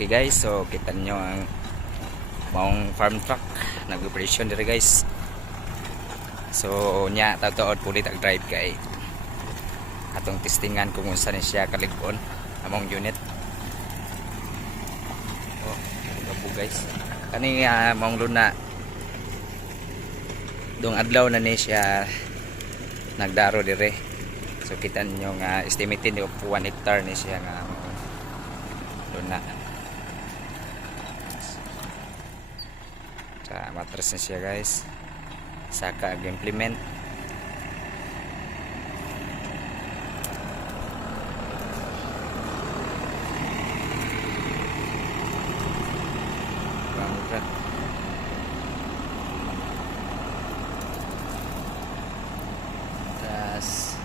Okay guys, so kita nyo ang maong farm truck nag-operation dito guys. So nya tawod pulit ang drive kay atong testingan kung unsa ni siya kalig-on among unit. Oh, gabo guys. Kani maong luna dong adlaw na ni siya nagdaro dire. So kita nyo nga estimated ni 1 hectare ni siya nga luna. Sa matras na siya guys. Saka ag-implement. Bangka. Tas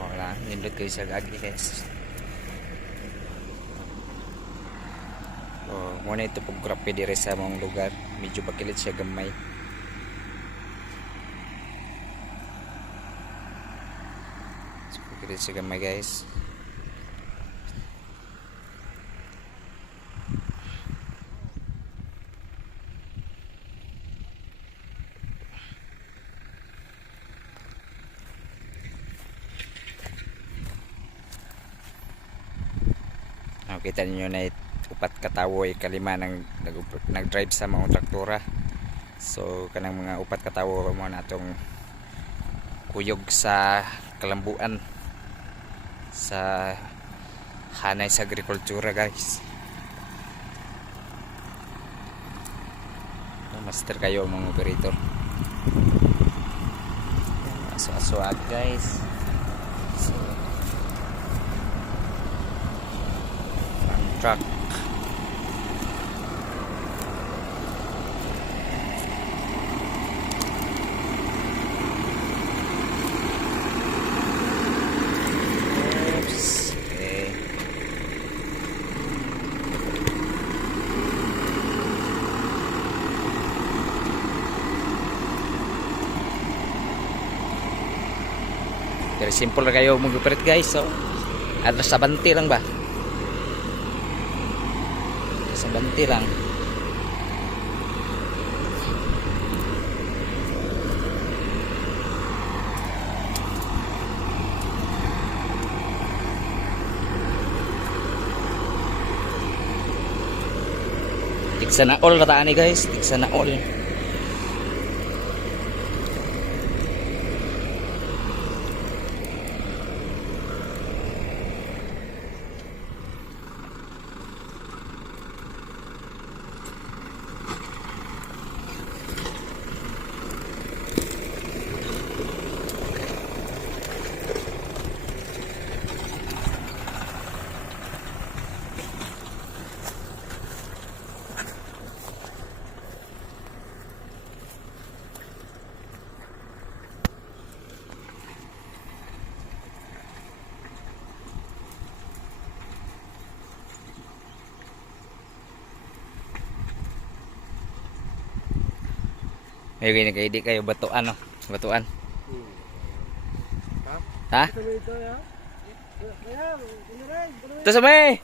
wala, nindot kayo sa gagi guys. So, muna ito pag-grape dire sa mga lugar. Medyo pakilit siya gamay. So, pakilit siya gamay guys. Kita niyo na upat katawo ikalima nag-drive sa mga traktora. So kanang mga upat katawo mo natong kuyog sa kalambuan sa hanay sa agrikultura guys. Master kayo mga operator. Aswag guys. So truck. Oops. Okay. Very simple na kayo mag-operate guys. So, atlas sa banti lang ba? Banti lang. Tigsa na all rataan ni guys, tigsa na all. May ginagaidi kayo batuan no? Batuan. Ha? Ito sa may.